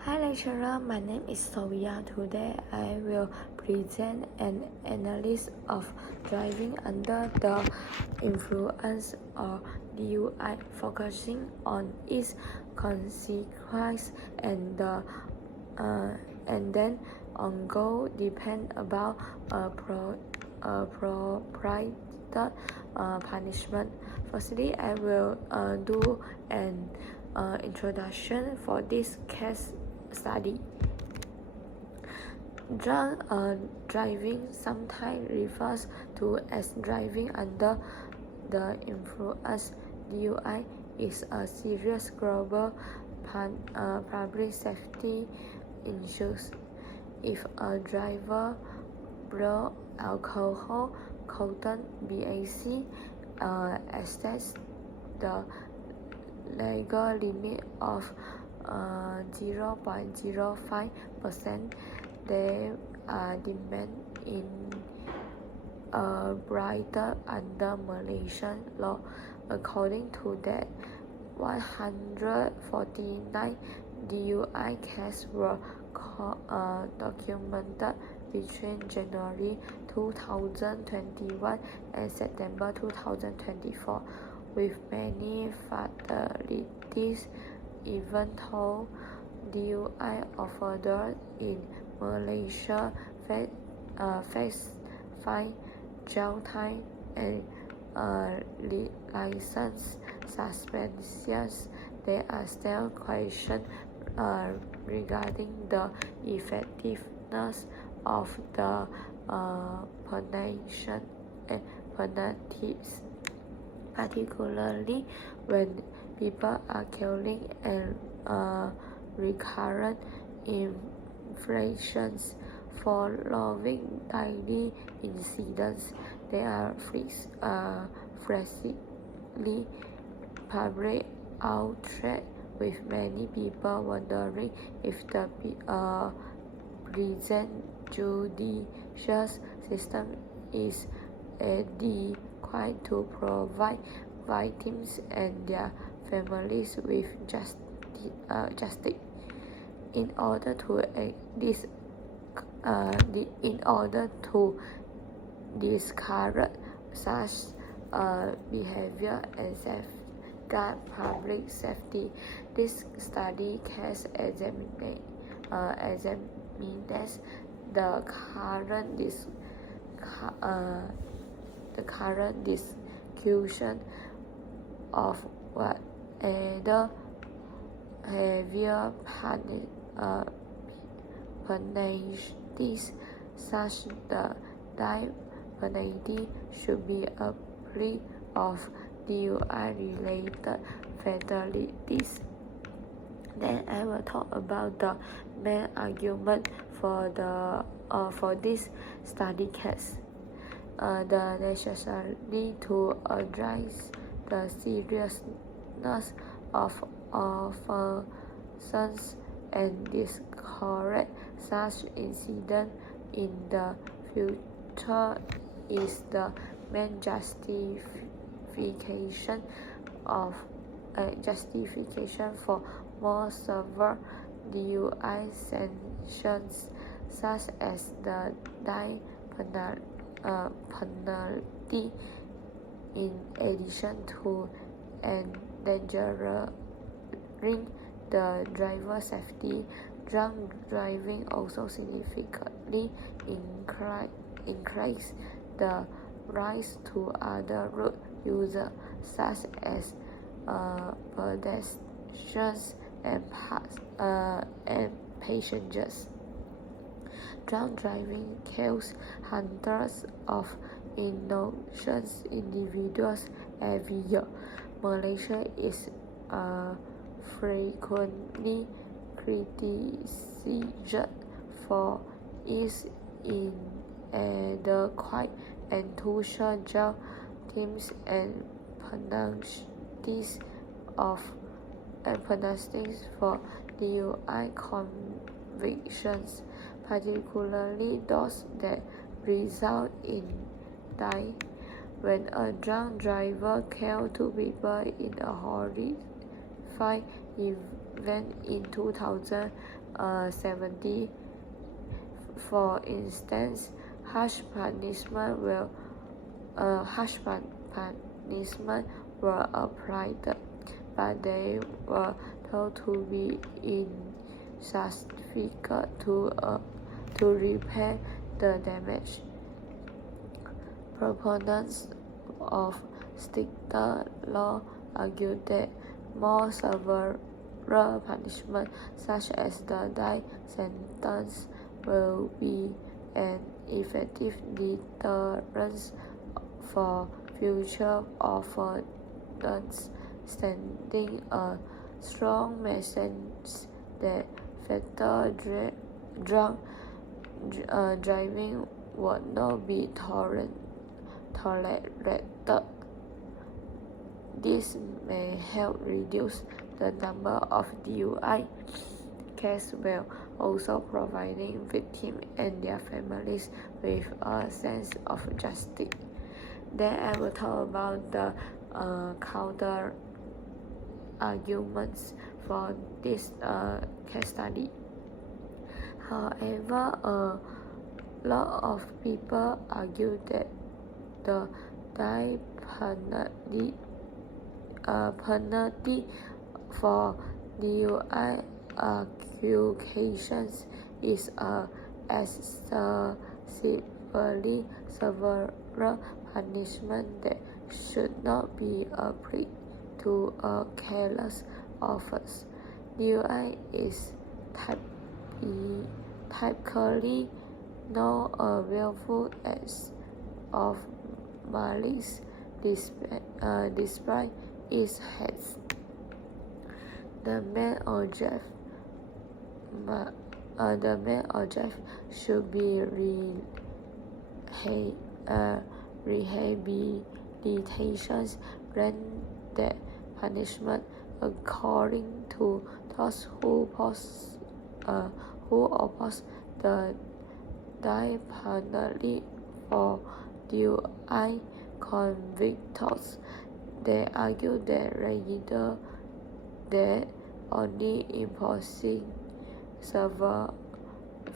Hi lecturer, my name is Sovia. Today I will present an analysis of driving under the influence or DUI, focusing on its consequence and then on goal depend about appropriate punishment. Firstly, I will do an introduction for this case study. Drunk driving sometimes refers to as driving under the influence. DUI is a serious global public safety issue. If a driver blows alcohol content BAC exceeds the legal limit of 0.05%, they are deemed inebriated under Malaysian law. According to that, 149 DUI cases were documented between January 2021 and September 2024, with many fatalities. Even though DUI offenders in Malaysia face fine, jail time, and license suspensions, there are still questions regarding the effectiveness of the penalties, particularly when people are killing and recurrent infractions. Following daily incidents, they are frequently public outrage, with many people wondering if the present judicial system is adequate to provide victims and their families with justice. In order to discourage such behavior and safeguard public safety, this study case examines the current discussion of whether heavier penalties such the death penalty should be applied of DUI-related fatalities. Then I will talk about the main argument for this study case. The necessity to address the seriousness of offenses and discourage such incidents in the future is the main justification for more severe DUI sanctions, such as the death penalty. In addition to endangering the driver's safety, drunk driving also significantly increases the risk to other road users, such as pedestrians and passengers. Drunk driving kills hundreds of innocent individuals every year. Malaysia is frequently criticized for its inadequate and crucial jail teams and penalties for DUI convictions, particularly those that result in death. When a drunk driver killed 2 people in a horrific event in 2000, 70. For instance, harsh punishment were applied, but they were thought to be insufficient to repair the damage. Proponents of stricter law argue that more severe punishment, such as the death sentence, will be an effective deterrent for future offenders, sending a strong message that fatal drunk driving would not be tolerated. This may help reduce the number of DUI cases while also providing victims and their families with a sense of justice. Then I will talk about the counter arguments for this case study. However, a lot of people argue that the death penalty for DUI accusations is a excessively severe punishment that should not be applied to a careless offense. DUI is typically not a willful act of malice despite its heads. The main object should be rehabilitation rather than punishment, according to those who oppose the death penalty for DUI convicts. They argue that rather than only imposing severe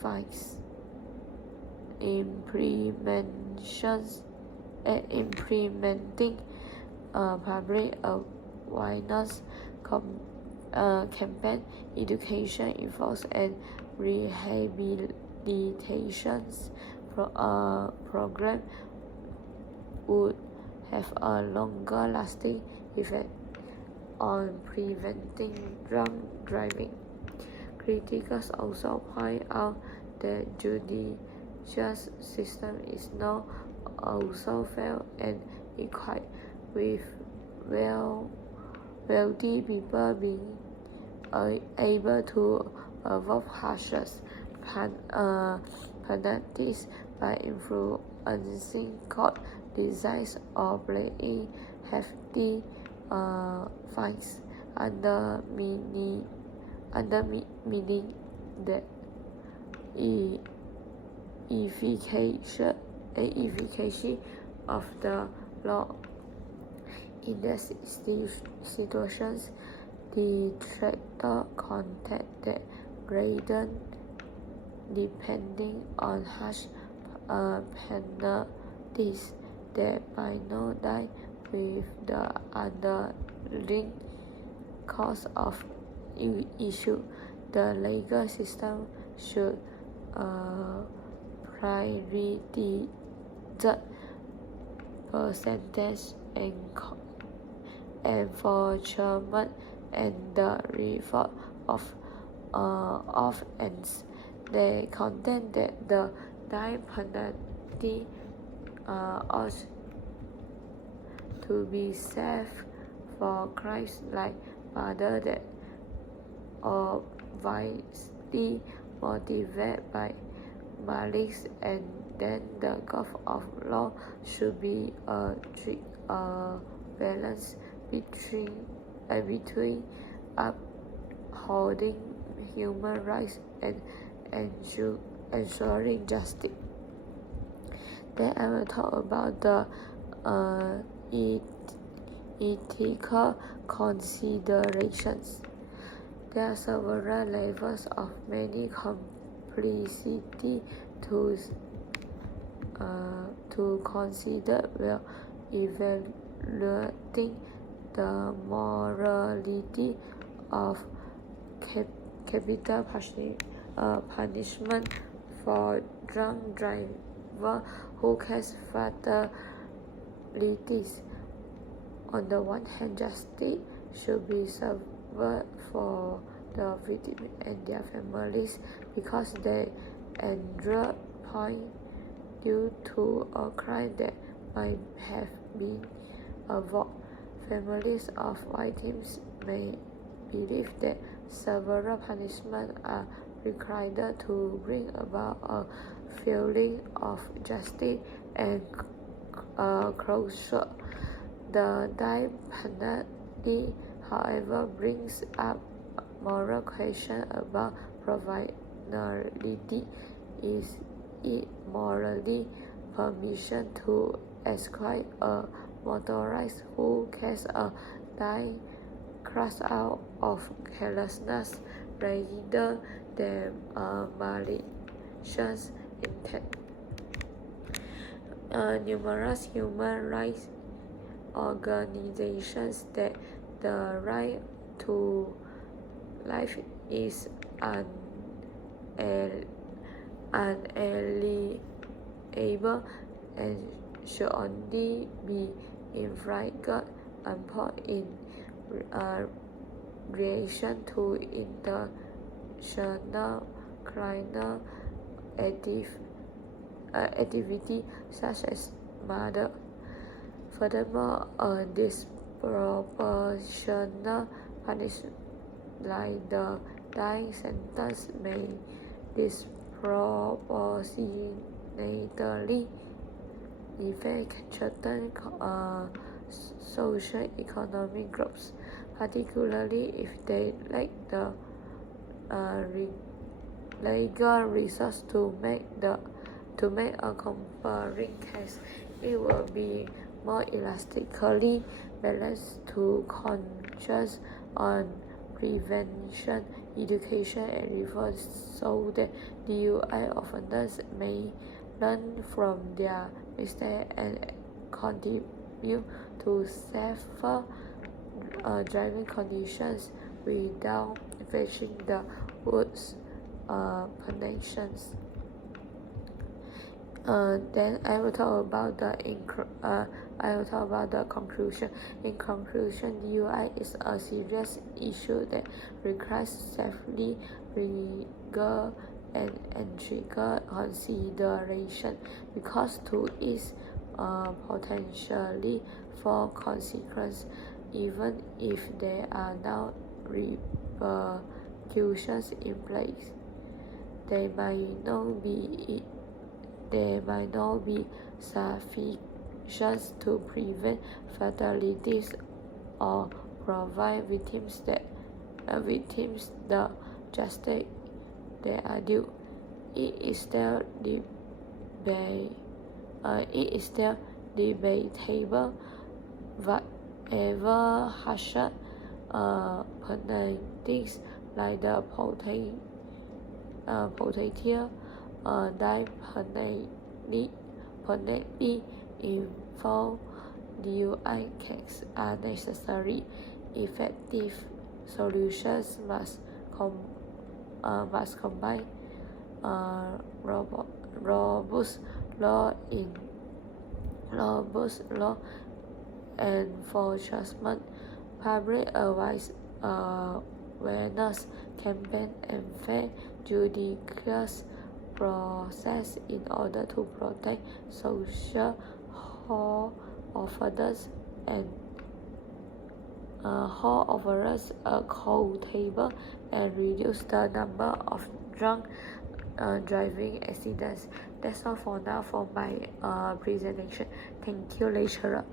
fines, implementing public awareness campaign, education efforts, and rehabilitation program would have a longer lasting effect on preventing drunk driving. Critics also point out that judicial system is now also fair and equipped, with wealthy people being able to avoid harsher penalties by influencing court decisions or paying hefty fines, undermining the efficacy of the law. In these situations, detractors contend that rather depending on harsh penalties that might not die with the underlying cause of issue, the legal system should prioritize percentage enforcement and the reward of offense. They contend that the death penalty ought to be saved for crimes like murder that obviously motivated by malice, and then the goal of law should be a balance between upholding human rights and ensuring justice. Then I will talk about the ethical considerations. There are several levels of many complexity to consider while evaluating the morality of capital punishment for drunk driver who cause fatalities. On the one hand, justice should be served for the victims and their families because they endure pain due to a crime that might have been avoided. Families of victims may believe that several punishments are required to bring about a feeling of justice and closure. The death penalty, however, brings up moral questions about proportionality. Is it morally permission to execute a motorist who caused a dying crash out of carelessness rather than a malicious intent? Numerous human rights organizations that the right to life is unalienable and should only be infringed upon in relation to international criminal activity such as murder. Furthermore, a disproportionate punishment like the dying sentence may disproportionately affect certain socio-economic groups, particularly if they lack the legal resources to make a compelling case. It will be more elastically balanced to concentrate on prevention, education, and reform so that DUI offenders may learn from their mistakes and contribute to safer driving conditions without facing the worst punishments. Then I will talk about the conclusion. In conclusion, DUI is a serious issue that requires safety, rigor, and ethical consideration because to its potentially for consequences, even if there are now repercussions in place. They might not be sufficient to prevent fatalities or provide victims the justice they are due. It is still debatable whatever harsher penalties like the potential death penalty involved DUI cases are necessary. Effective solutions must combine robust law enforcement, public awareness campaign, and fair judicial process in order to protect social offenders and accountable and reduce the number of drunk driving accidents. That's all for now for my presentation. Thank you, lecturer.